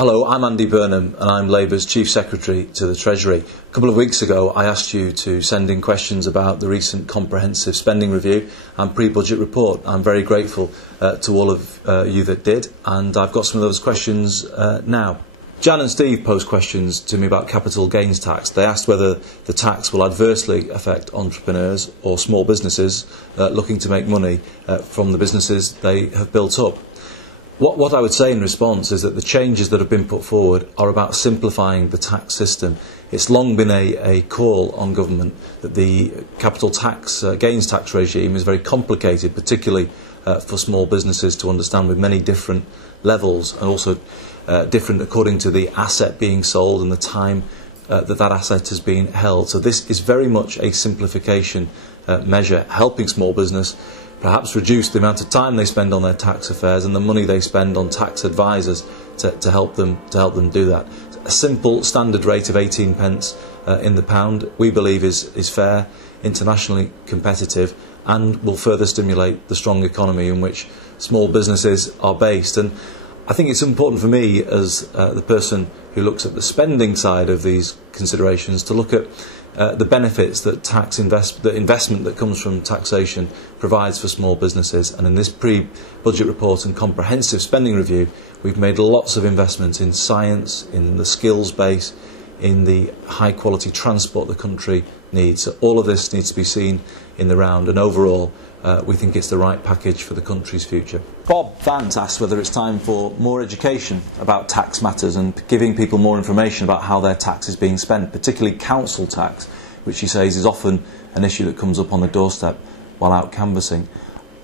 Hello, I'm Andy Burnham and I'm Labour's Chief Secretary to the Treasury. A couple of weeks ago I asked you to send in questions about the recent comprehensive spending review and pre-budget report. I'm very grateful to all of you that did, and I've got some of those questions now. Jan and Steve posed questions to me about capital gains tax. They asked whether the tax will adversely affect entrepreneurs or small businesses looking to make money from the businesses they have built up. What I would say in response is that the changes that have been put forward are about simplifying the tax system. It's long been a call on government that the capital tax gains tax regime is very complicated, particularly for small businesses to understand, with many different levels and also different according to the asset being sold and the time that asset has been held. So this is very much a simplification measure, helping small business perhaps reduce the amount of time they spend on their tax affairs and the money they spend on tax advisors to help them do that. A simple standard rate of 18 pence in the pound we believe is fair, internationally competitive, and will further stimulate the strong economy in which small businesses are based. And I think it's important for me, as the person who looks at the spending side of these considerations, to look at the benefits that the investment that comes from taxation provides for small businesses. And in this pre-budget report and comprehensive spending review, we've made lots of investment in science, in the skills base, in the high quality transport the country needs. So all of this needs to be seen in the round, and overall we think it's the right package for the country's future. Bob Vance asked whether it's time for more education about tax matters and giving people more information about how their tax is being spent, particularly council tax, which he says is often an issue that comes up on the doorstep while out canvassing.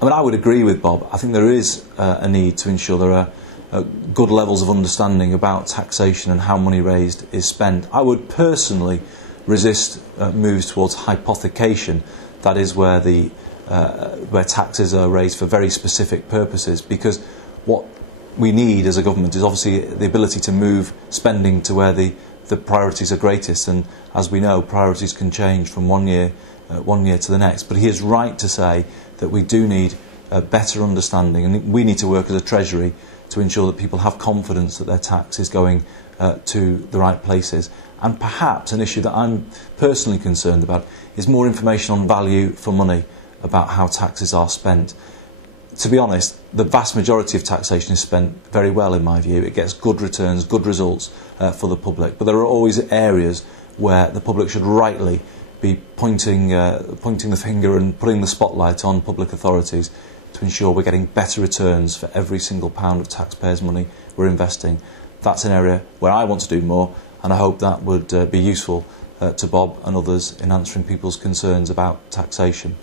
I mean, I would agree with Bob. I think there is a need to ensure there are good levels of understanding about taxation and how money raised is spent. I would personally resist moves towards hypothecation, that is where taxes are raised for very specific purposes, because what we need as a government is obviously the ability to move spending to where the priorities are greatest, and as we know, priorities can change from one year to the next. But he is right to say that we do need a better understanding, and we need to work as a Treasury to ensure that people have confidence that their tax is going to the right places. And perhaps an issue that I'm personally concerned about is more information on value for money, about how taxes are spent. To be honest, the vast majority of taxation is spent very well, in my view. It gets good returns, good results for the public. But there are always areas where the public should rightly be pointing the finger and putting the spotlight on public authorities to ensure we're getting better returns for every single pound of taxpayers' money we're investing. That's an area where I want to do more, and I hope that would be useful to Bob and others in answering people's concerns about taxation.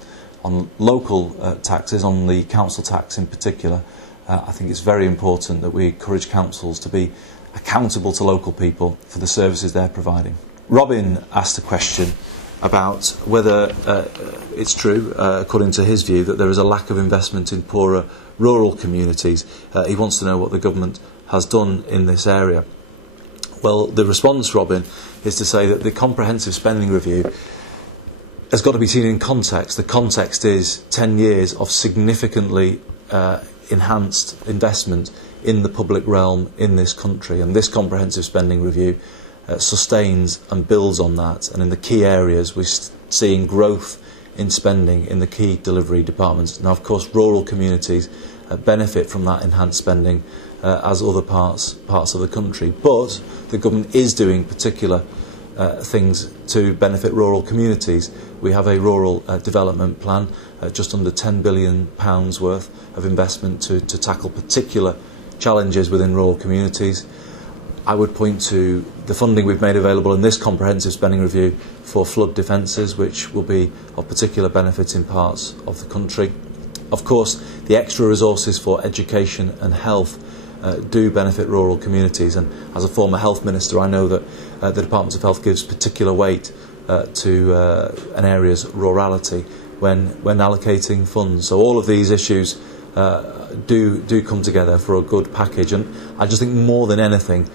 On local taxes, on the council tax in particular, I think it's very important that we encourage councils to be accountable to local people for the services they're providing. Robin asked a question about whether it's true, according to his view, that there is a lack of investment in poorer rural communities. He wants to know what the government has done in this area. Well, the response, Robin, is to say that the comprehensive spending review has got to be seen in context. The context is 10 years of significantly enhanced investment in the public realm in this country, and this comprehensive spending review sustains and builds on that. And in the key areas we're seeing growth in spending in the key delivery departments. Now, of course, rural communities benefit from that enhanced spending as other parts of the country, but the government is doing particular things to benefit rural communities. We have a rural development plan, just under £10 billion worth of investment to tackle particular challenges within rural communities. I would point to the funding we've made available in this comprehensive spending review for flood defences, which will be of particular benefit in parts of the country. Of course, the extra resources for education and health do benefit rural communities, and as a former health minister I know that the Department of Health gives particular weight to an area's rurality when allocating funds. So all of these issues do come together for a good package, and I just think more than anything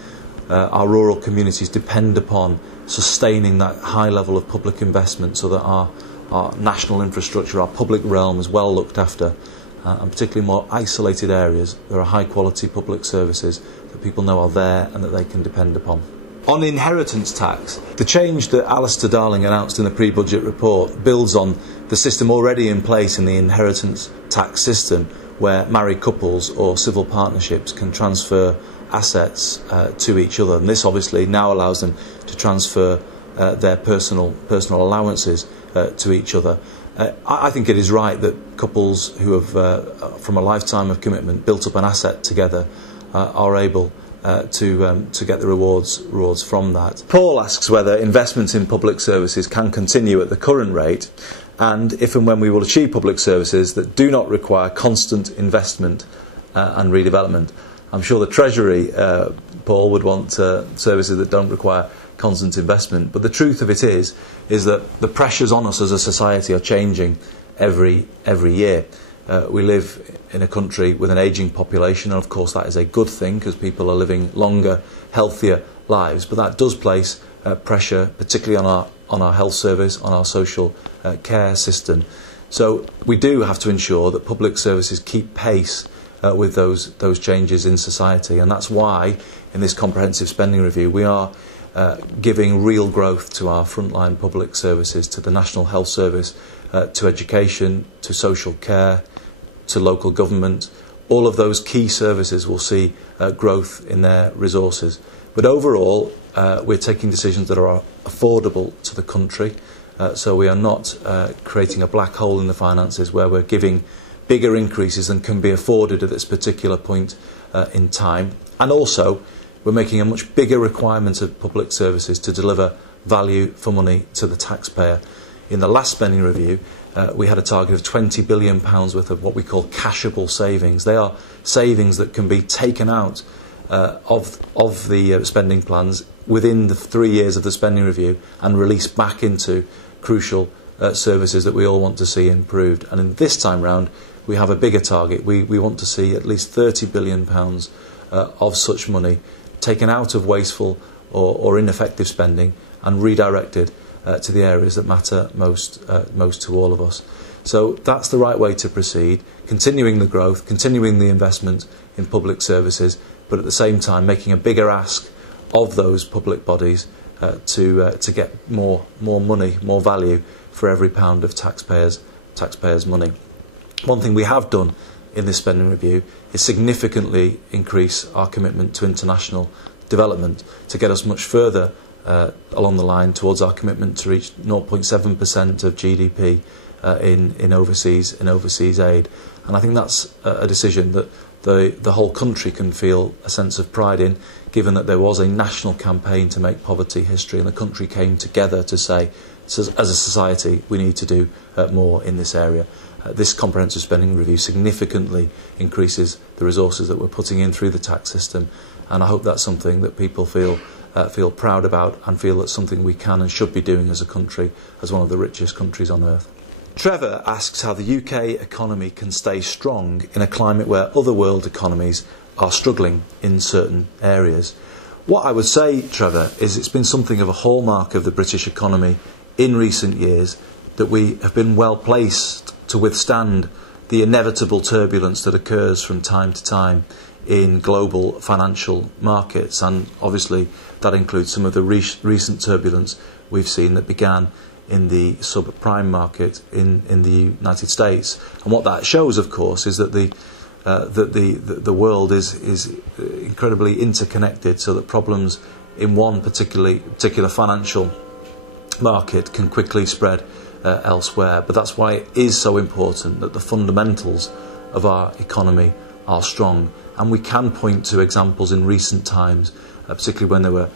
our rural communities depend upon sustaining that high level of public investment so that our national infrastructure, our public realm is well looked after, and particularly more isolated areas, there are high quality public services that that people know are there and that they can depend upon. On inheritance tax, the change that Alistair Darling announced in the pre-budget report builds on the system already in place in the inheritance tax system, where married couples or civil partnerships can transfer assets to each other. And this obviously now allows them to transfer their personal allowances to each other. I think it is right that couples who have, from a lifetime of commitment, built up an asset together are able to get the rewards from that. Paul asks whether investment in public services can continue at the current rate, and if and when we will achieve public services that do not require constant investment and redevelopment. I'm sure the Treasury, Paul, would want services that don't require constant investment, but the truth of it is that the pressures on us as a society are changing every year. We live in a country with an ageing population, and of course that is a good thing because people are living longer, healthier lives, but that does place pressure particularly on our health service, on our social care system. So we do have to ensure that public services keep pace with those changes in society, and that's why in this comprehensive spending review we are giving real growth to our frontline public services, to the National Health Service, to education, to social care, to local government. All of those key services will see growth in their resources. But overall, we're taking decisions that are affordable to the country, so we are not creating a black hole in the finances where we're giving bigger increases than can be afforded at this particular point in time. And also, we're making a much bigger requirement of public services to deliver value for money to the taxpayer. In the last spending review, we had a target of £20 billion worth of what we call cashable savings. They are savings that can be taken out of the spending plans within the 3 years of the spending review and released back into crucial services that we all want to see improved. And in this time round, we have a bigger target. We want to see at least £30 billion of such money taken out of wasteful or ineffective spending and redirected to the areas that matter most to all of us. So that's the right way to proceed, continuing the growth, continuing the investment in public services, but at the same time making a bigger ask of those public bodies to get more money, more value for every pound of taxpayers' money. One thing we have done in this spending review is significantly increase our commitment to international development to get us much further along the line towards our commitment to reach 0.7% of GDP in overseas aid. And I think that's a decision that the whole country can feel a sense of pride in, given that there was a national campaign to make poverty history and the country came together to say, as a society, we need to do more in this area. This comprehensive spending review significantly increases the resources that we're putting in through the tax system, and I hope that's something that people feel proud about and feel that's something we can and should be doing as a country, as one of the richest countries on earth. Trevor asks how the UK economy can stay strong in a climate where other world economies are struggling in certain areas. What I would say, Trevor, is it's been something of a hallmark of the British economy in recent years that we have been well placed to withstand the inevitable turbulence that occurs from time to time in global financial markets, and obviously that includes some of the recent turbulence we've seen that began in the subprime market in the United States. And what that shows, of course, is that the world is incredibly interconnected, so that problems in one particular financial market can quickly spread elsewhere. But that's why it is so important that the fundamentals of our economy are strong. And we can point to examples in recent times, particularly when there were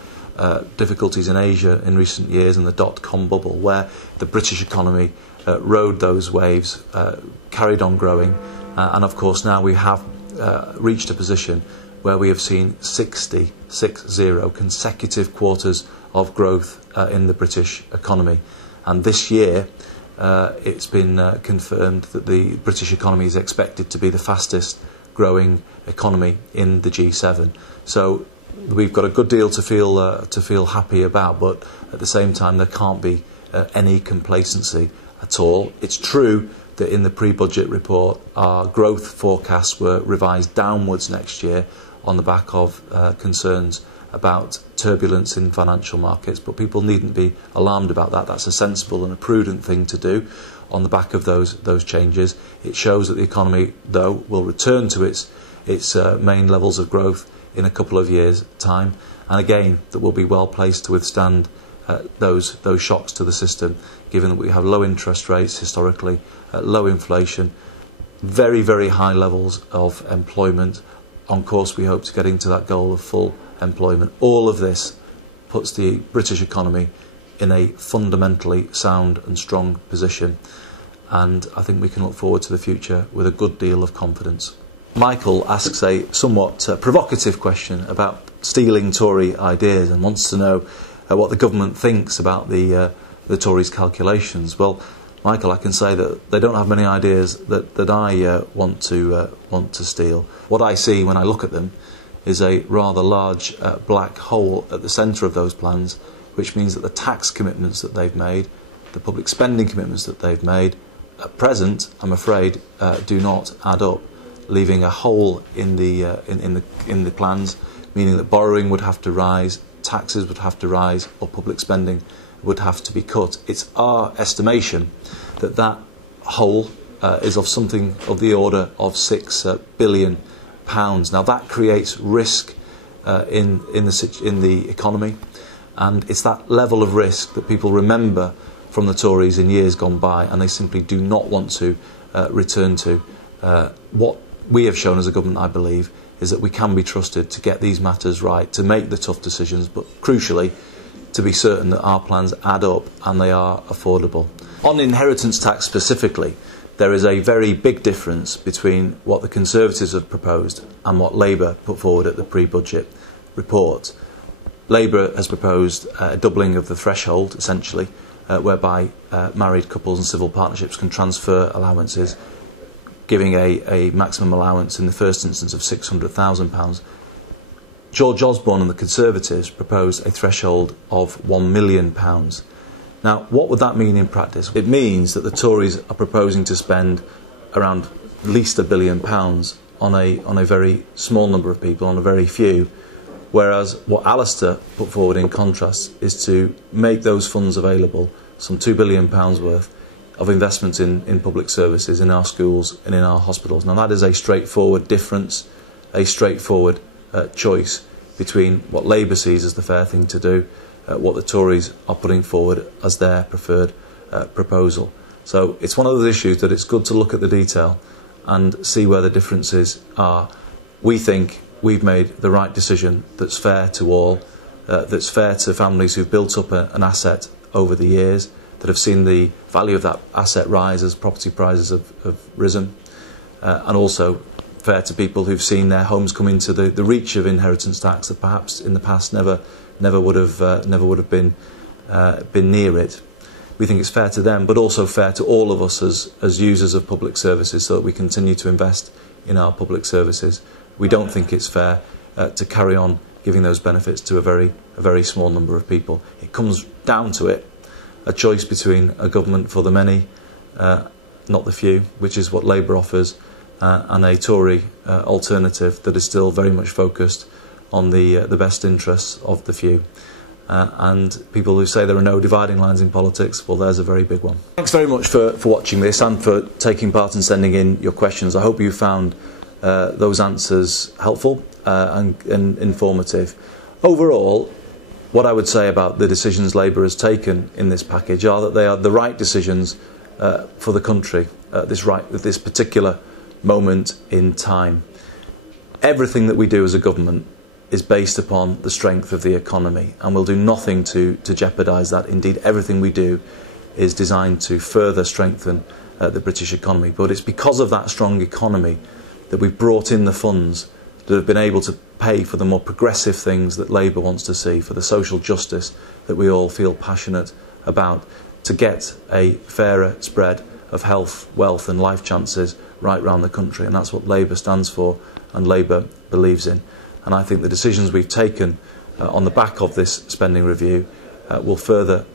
difficulties in Asia in recent years and the dot-com bubble, where the British economy rode those waves, carried on growing, and of course now we have reached a position where we have seen 60 consecutive quarters of growth in the British economy. And this year it's been confirmed that the British economy is expected to be the fastest growing economy in the G7. So we've got a good deal to feel happy about, but at the same time there can't be any complacency at all. It's true that in the pre-budget report our growth forecasts were revised downwards next year on the back of concerns about turbulence in financial markets, but people needn't be alarmed about that. That's a sensible and a prudent thing to do on the back of those changes. It shows that the economy, though, will return to its main levels of growth in a couple of years' time, and again that we'll be well placed to withstand those shocks to the system, given that we have low interest rates historically, low inflation, very, very high levels of employment. On course, we hope to get into that goal of full employment. All of this puts the British economy in a fundamentally sound and strong position, and I think we can look forward to the future with a good deal of confidence. Michael asks a somewhat provocative question about stealing Tory ideas and wants to know what the government thinks about the Tories' calculations. Well, Michael, I can say that they don't have many ideas that I want to steal. What I see when I look at them is a rather large black hole at the centre of those plans, which means that the tax commitments that they've made, the public spending commitments that they've made, at present, I'm afraid, do not add up, leaving a hole in the plans, meaning that borrowing would have to rise, taxes would have to rise, or public spending would have to be cut. It's our estimation that that hole is of something of the order of £6 billion. Now that creates risk in the economy, and it's that level of risk that people remember from the Tories in years gone by, and they simply do not want to return to. What we have shown as a government, I believe, is that we can be trusted to get these matters right, to make the tough decisions, but crucially to be certain that our plans add up and they are affordable. On inheritance tax specifically, there is a very big difference between what the Conservatives have proposed and what Labour put forward at the pre-budget report. Labour has proposed a doubling of the threshold, essentially, whereby married couples and civil partnerships can transfer allowances, giving a maximum allowance in the first instance of £600,000. George Osborne and the Conservatives proposed a threshold of £1 million. Now, what would that mean in practice? It means that the Tories are proposing to spend around at least £1 billion on a very small number of people, on a very few, whereas what Alistair put forward in contrast is to make those funds available, some £2 billion worth, of investment in public services, in our schools and in our hospitals. Now that is a straightforward difference, a straightforward choice between what Labour sees as the fair thing to do, what the Tories are putting forward as their preferred proposal. So it's one of those issues that it's good to look at the detail and see where the differences are. We think we've made the right decision that's fair to all, that's fair to families who've built up an asset over the years, that have seen the value of that asset rise as property prices have risen, and also fair to people who've seen their homes come into the reach of inheritance tax that perhaps in the past never would have been near it. We think it's fair to them, but also fair to all of us as users of public services, so that we continue to invest in our public services. We don't think it's fair to carry on giving those benefits to a very small number of people. It comes down to it, a choice between a government for the many, not the few, which is what Labour offers, and a Tory alternative that is still very much focused on the best interests of the few. And people who say there are no dividing lines in politics, well, there's a very big one. Thanks very much for watching this and for taking part and sending in your questions. I hope you found those answers helpful and informative. Overall, what I would say about the decisions Labour has taken in this package are that they are the right decisions for the country at this particular moment in time. Everything that we do as a government is based upon the strength of the economy, and we'll do nothing to jeopardise that. Indeed, everything we do is designed to further strengthen the British economy. But it's because of that strong economy that we've brought in the funds that have been able to pay for the more progressive things that Labour wants to see, for the social justice that we all feel passionate about, to get a fairer spread of health, wealth and life chances right round the country. And that's what Labour stands for and Labour believes in. And I think the decisions we've taken on the back of this spending review will further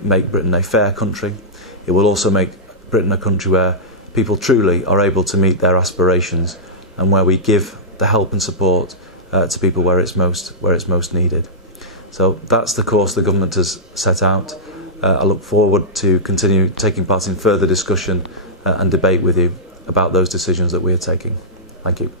make Britain a fair country. It will also make Britain a country where people truly are able to meet their aspirations, and where we give the help and support to people where it's most needed. So that's the course the government has set out. I look forward to continue taking part in further discussion and debate with you about those decisions that we are taking. Thank you.